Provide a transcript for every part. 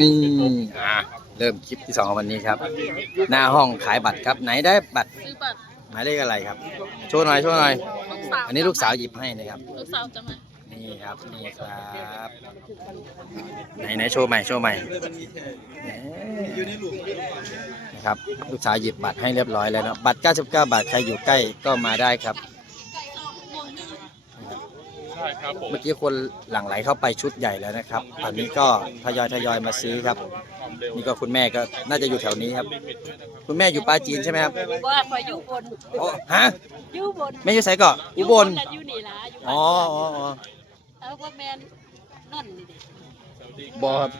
นี่อะเริ่มคลิปที่สองของวันนี้ครับ หน้าห้องขายบัตรครับ ไหนได้บัตรซื้อบัตรหมายเลขอะไรครับ โชว์หน่อยโชว์หน่อย ลูกสาวอันนี้ลูกสาวหยิบให้นะครับ ลูกสาวจะมานี่ครับนี่ครับ ไหนไหนโชว์ใหม่โชว์ใหม่นะครับลูกสาวหยิบบัตรให้เรียบร้อยแล้วนะบัตร 99 บาทใครอยู่ใกล้ก็มาได้ครับใช่ครับผม เมื่อกี้คนหลั่งไหลเข้าไปชุดใหญ่แล้วนะครับตอนนี้ก็ทยอยทยอยมาซื้อครับความเร็วนี่ก็คุณแม่ก็น่าจะอยู่แถวนี้ครับ คุณแม่อยู่ปราจีนใช่ไหมครับว่าคอยอยู่บนโอ้ฮะอยู่บนแม่อยู่ไสก่อนอุบลน่ะอยู่นี่ล่ะอยู่อ๋ออ๋ออ๋อเอาว่าแมนนนท์นี่ดิ บอครับ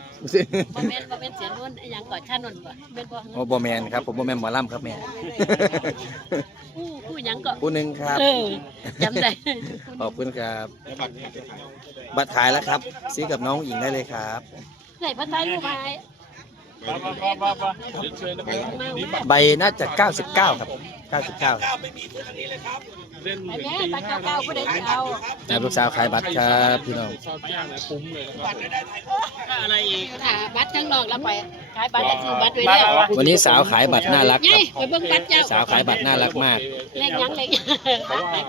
บ่แมนบ่แมนเสียนนท์อิหยังก่อนชานนท์บ่แม่นบ่โอ้บอแมนครับ ผมบอแมนหมอลำครับแม่ ผู้ผู้หยังก็ผู้หนึ่งครับ เออจำได้ขอบคุณครับ บัตรขายแล้วครับซื้อกับน้องอิงได้เลยครับ ไหนพระไทยรูปหายม ใบน่าจะ 99 ครับ 99ครับไปแม่ไปเก่าๆผู้ใดสิเอานะลูกสาวขายบัตรครับพี่น้องค่ะบัตรข้างนอกแล้วไปขายบัตรแล้วซื้อบัตรไว้แล้ววันนี้สาวขายบัตรน่ารักคไงรับ ไปเบิ่งบัตรเจ้าสาวขายบัตรน่ารักมาก เลขหยังเลขหยังเพราะว่า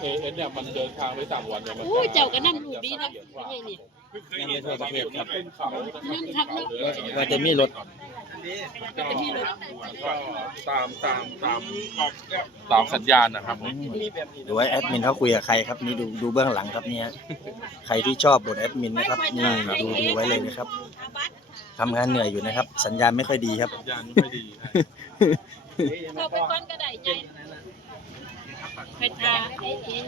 เอเอสเนี่ยมันเดินทางไปต่างวันเนี่ยมัน อู้เจ้าก็นั่งดูดีนะนี่ เคยเห็นประเทศครับเป็นเขานั่งทักเนาะว่าจะมีรถก็ตามตามตามตามสัญญาณนะครับผมดูไว้แอดมินเขาคุยกับใครครับนี่ดูดูเบื้องหลังครับเนี่ยใครที่ชอบบทแอดมินนะครับนี่ดูดูไว้เลยนะครับทำงานเหนื่อยอยู่นะครับ สัญญาณไม่ค่อยดีครับสัญญาณไม่ค่อยดีนะเราไปก่อนก็ได้ใจ ไปทาไอ้เอง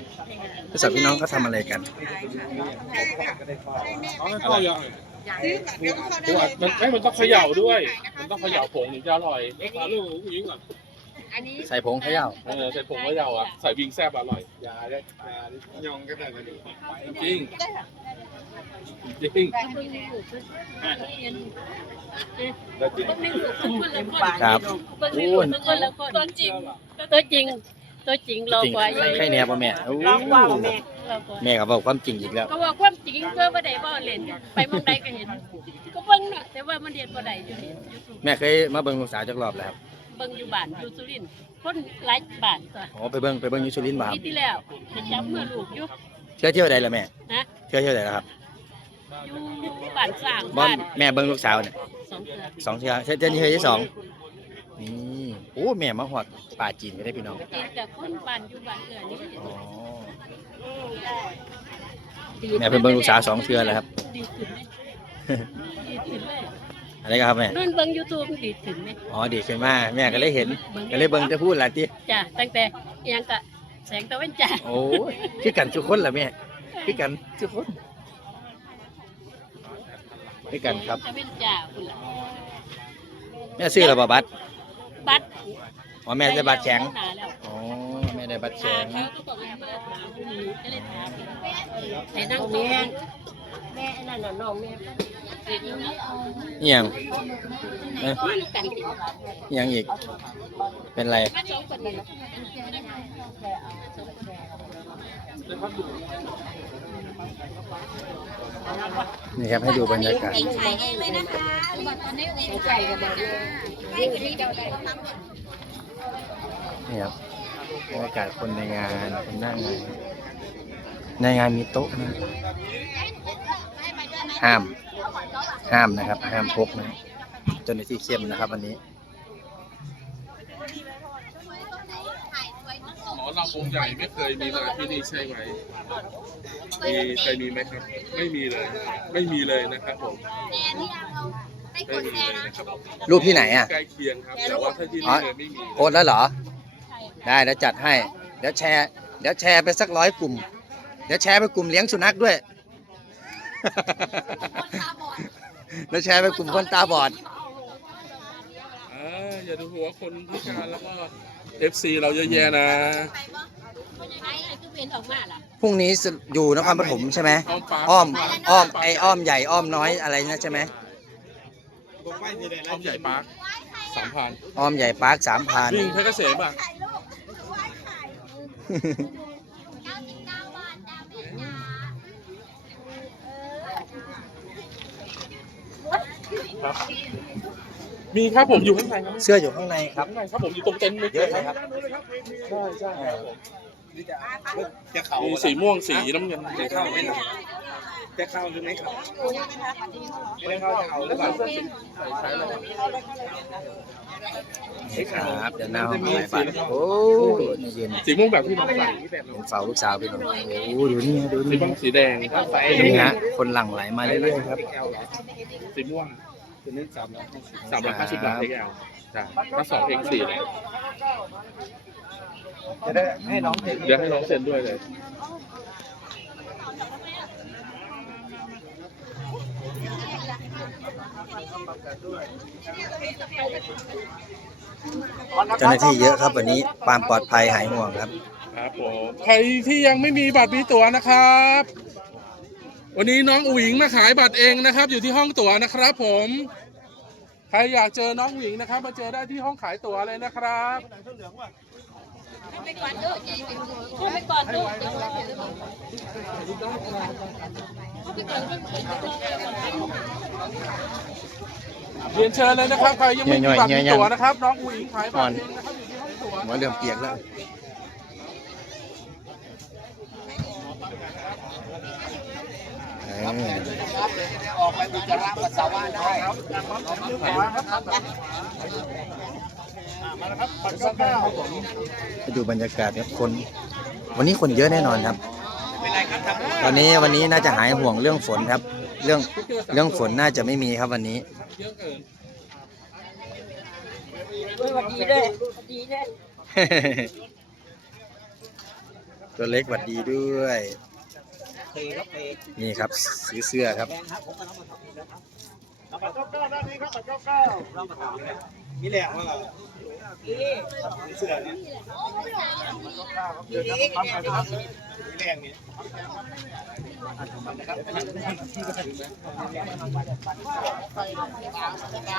ภาษาพี่น้องก็ทำอะไรกัน เอาให้เข้ายังเพราะว่ามันไม่มันต้องเขย่าด้วย มันต้องเขย่าผงถึงจะอร่อยเอาลูกผู้หญิงก่อนอันนี้ใส่ผงเขย่าเออใส่ผงเขย่าอะใส่วิงแซบอร่อยยาได้ยาได้ยองก็ได้จริงจริงแล้วจริง คนหนึ่งคนละคนครับคนหนึ่งคนละคนตัวจริงตัวจริง ตัวจริงรอจริงกว่าใครแน่ป่ะแม่โอ้รอกว่าแม่รอกว่าแม่ก็บอกความจริงอีกแล้ว ก็ว่าความจริงเพื่อบ่ได้บ่เล่นไปเมืองใดก็เห็น ก็เบิ่งน่ะแต่ว่ามันเรียนบ่ได้อยู่นี่แม่เคยมาเบิ่งลูกสาวจักรอบแล้วครับเบิ่งอยู่บ้านอยู่สุรินทร์คนหลายบ้านตัวอ๋อไปเบิ่งไปเบิ่งอยูชูลินทร์บ่ครัปีบที่แล้วไปจับมือลูกอยู่เที่ยวเที่ยวใดล่ะแม่นะเที่ยวเที่ยวใดล่ะครับอยู่บ้านสร้างบ่บ้านแม่เบิ่งลูกสาวเนี่ยสองเทื่อสองเที่ยวเที่ยวเที่ยวนี้เที่ยวที่สองนี่ โอ้แม่มาฮอดป่าจีนก็ได้พี่น้องจริงแต่คนบ้านอยู่บ้านเอื้อนี่อ๋อแม่เพิ่นเบิ่งลูกสาวสองเทื่อแล้วครับดีขึ้นไหมดีขึ้นเลยอะไรกันครับแม่นู่นเบิ่ง YouTube ดีขึ้นไหมอ๋อดีขึ้นมากแม่ก็เลยเห็นก็เลยเบิ่งจะพูดหลายทีจ้ะตั้งแต่อิหยังก็แสงตะวันจ้าโอ้ยคือกันทุกคนล่ะแม่คือกันทุกคนคือกันครับตะวันจ้าพุ่นล่ะแม่ซื้อแล้วบ่บัตร บัตรอ๋อแม่ได้บัตรแข็งหนาแล้วอ๋อแม่ได้บัตรแข็ถางเขาก็บอกว่าเบอร์ถามผู้นี้ก็เลยถามให้นั่งแม่แม่นั่นน่ะน้องแม่เด็กอยู่นี่เอียงเอ๊ะกันติเอียงอีก เป็นไรมาสองค นี่ครับให้ดูบรรยากาศเองขายเองเลยนะคะไข่กันเลยให้คนนี้เดียวได้นี่ครับบรรยากาศคนในงานคนหน้างานในงานมีโต๊ะนะ ห้าม ห้ามนะครับ ห้ามพกนะเจ้าหน้าที่เข้มนะครับวันนี้ หม อลำวงใหญ่ไม่เคยมีมาที่นี่ใช่ไหมมีเคยมีไหมครับ ไม่มีเลย ไม่มีเลยนะครับผมแนนที่เราได้กไม่ดมีแนเลนยนะนะครับผมรูปที่ไหนอะ ใกล้เคียงครับแต่ว่าถ้าที่อ๋นี่อเลยไม่มีโพสต์แล้วเหรอ ได้เดี๋ยวจัดให้ เดี๋ยวแชร์ เดี๋ยวแชร์ไปสักร้อยกลุ่ม เดี๋ยวแชร์ไปกลุ่มเลี้ยงสุนัขด้วยเดี๋ยวแชร์ไปกลุ่มคนตาบอด อ่าอย่าดูหัวคนพิการแล้วก็ เอฟซีเราเยอะแยะนะพรุ่งนี้อยู่นครปฐมใช่ไหมอ้อมอ้อมอ้อมไออ้อมใหญ่อ้อมน้อยอะไรนะใช่ไหมอ้อมใหญ่ปาร์คสามพันอ้อมใหญ่ปาร์คสามพันวิ่งเพชรเกษมอะ99บาทดาวเมกาครับ มีครับผมอยู่ข้างในครับเสื้ออยู่ข้างในครับข้างในครับผมอยู่ตรงเต็นท์เยอะเลยครับใช่ใช่ครับผมจะเข้ามีสีม่วงสีน้ำเงินจะเข้าไหมครับจะเข้าหรือไม่เข้าไม่เข้าจะเอาหรือเปล่านี่ครับเดี๋ยวหน้าห้องขายบัตรโอ้นี่ยืนสีม่วงแบบที่น้องใส่เป็นเฝ้าลูกสาวพี่น้องโอ้ดูนี่ดูสีนี่ม่วงสีแดงนี่ฮะคนหลั่งไหลมาเรื่อยๆครับสีม่วง คือนึกสามแล้วสามร้อยห้าสิบบาทเอ็กแอลจ้ะถ้าสองเอ็กสี่เลยจะได้ให้น้องเห็นเดี๋ยวให้น้องเซ็นด้วยเลย เจ้าหน้าที่เยอะครับวันนี้ความปลอดภัยหายห่วงครับ ครับผม ใครที่ยังไม่มีบัตรมีตั๋วนะครับ วันนี้น้องอุ๋งมาขายบัตรเองนะครับ อยู่ที่ห้องตั๋วนะครับผมใครอยากเจอน้องอุ๋งนะครับ มาเจอได้ที่ห้องขายตั๋วเลยนะครับไปก่อนเด้อเข้าไปก่อนเด้อเดี๋ยวเข้าไปก่อนเด้อเรียนเชิญเลยนะครับใครยังไม่มีบัตรมีตั๋วนะครับ น้องอุ๋งขายบัตรเองนะครับอยู่ที่ห้องตั๋วหัวเริ่มเปียกแล้ว เออออกไปอุจจาระปัสสาวะได้ไปดูบรรยากาศครับคน วันนี้คนเยอะแน่นอนครับ เป็นไรครับทำวันนี้วันนี้น่าจะหายห่วงเรื่องฝนครับ เรื่องเรื่องฝนน่าจะไม่มีครับวันนี้เยอะเกินสวัสดีด้อสวัสดีด้อตัวเล็กหวัดดีด้วย นี่ครับซื้อเสื้อครับ เทนี่ครับซื้อเสื้อครับมีแหลกว่ามีเสือเนี่ยมีแหลกเนี่ย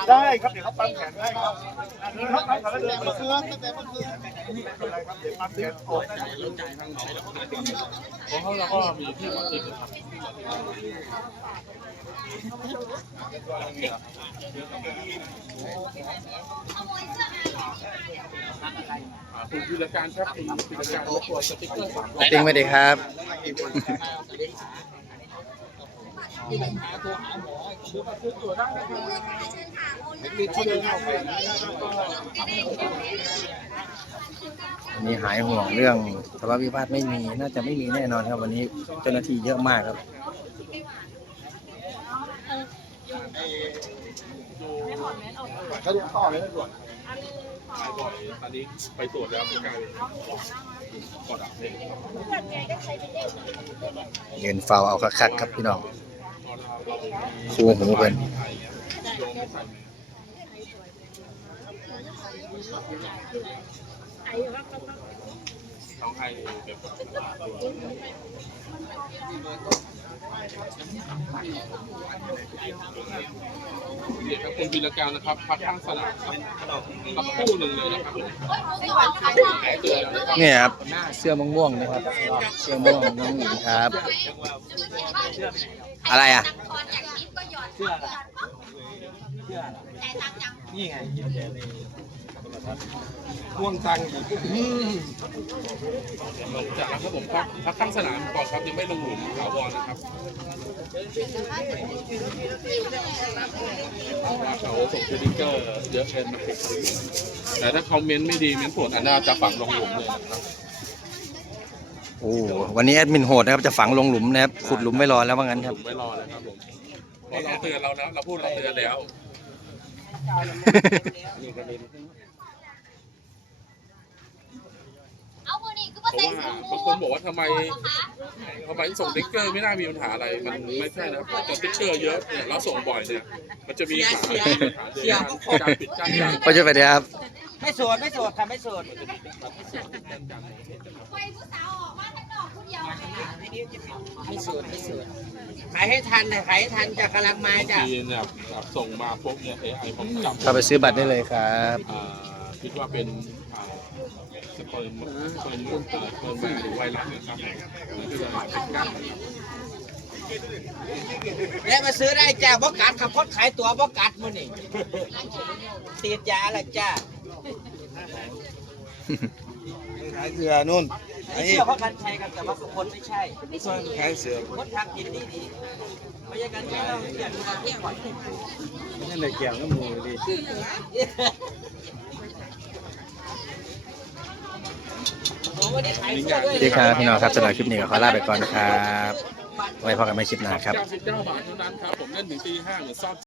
ได้ครับเดี๋ยวเขาปั๊มแขนได้ครับเขาปั๊มแขนแล้วเดินมาเสื้อตั้งแต่เมื่อคืนนี่เป็นไรครับเดี๋ยวปั๊มแขนโอ้ของเขาเราก็มีที่มาติดครับ คุณพิรการครับคุณพิรการรบกวนสติ๊กเกอร์สามติ้งไม่ด้ครับ วันนี้หายห่วงเรื่องทะเลาะวิวาทไม่มี น่าจะไม่มีแน่นอนครับ วันนี้เจ้าหน้าที่เยอะมากครับ เขาดูต่อเลยด่วนหายบ่อยตอนนี้ไปตรวจแล้วกลายเป็นปอดอักเสบเงินเฝ้าเอาคักๆครับพี่น้องคู่หูเพิ่นน้อ งไอแบบเดี๋ยวครับคุณพิรการนะครับพักข้างสนามครับสักครู่หนึ่งเลยนะครับหายตัวแล้วนะครับเนี่ยครับเสื้อม่วงๆนะครับ เสื้อม่วงน้องหญิงครับ อะไรอะนี่ไงพ่วงตังค์ จากนั้นครับผมพักพักข้างสนามก่อนครับยังไม่ลงหลุมถาวรนะครับว่าเขาส่งสติ๊กเกอร์เยอะเกินมาติดแต่ถ้าคอมเมนต์ไม่ดีเม้นต์ผลอันน่าจะฝังลงหลุมเลยนะครับโอ้วันนี้แอดมินโหดนะครับจะฝังลงหลุมนะครับขุดหลุมไว้รอแล้วว่างั้นครับผมไม่รอเลยครับผมเพราะเราเตือนเราแล้วเราพูดเราเตือนแล้ว เอามือนี่ก็เพมาราะใส่ว่าเสื้อบางคนบอกว่าทำไมทำไมส่งสติ๊กเกอร์ไม่น่ามีปัญหาอะไร มันไม่ใช่นะแต่สติ๊กเกอร์เยอะเนี่ยเราส่งบ่อยเนี่ย มันจะมีปัญหาเสียการปิดกั้นการก็จะไปเดี๋ยวครับ ไม่โสดไม่โสดค่ะไม่โสดไฟผู้สาวออกมาตั้งนอกคนเดียวไม่โสดไม่โสดขายให้ทันนะขายให้ทันจะกำลังมาบางจ้ะทีเนี่ยแบบส่งมาปุ๊บเนี่ย AI ผมจับเข้าไปซื้อบัตรได้เลยครับ อ่าคิดว่าเป็นอ่า สเปิร์มสเปิร์มเอ่อสเปิร์มแมนหรือไวรัสนะครับมันก็จะปิดกั้นและมาซื้อได้จ้าบ่กัดขับพดขายตัวบ่กัดมื้อนี่ติดยาละจ้าขายเสือนู่นไอ้เชื่อเพราะกันใช้กันแต่ว่าคนไม่ใช่ขายเสือคนทำกินดีดีไม่ใช่กันใช้เราเขียนมาเที่ยวก่อนนั่นแหละแก้วน้ำมูดิ ผมไม่ได้ขายตัว สวัสดีครับพี่น้องครับสำหรับคลิปนี้ก็ขอลาไปก่อนนะครับ ไว้พบกันใหม่คลิปหน้าครับ99บาทเท่านั้นครับผมเล่นถึงตีห้าหรือซ่อม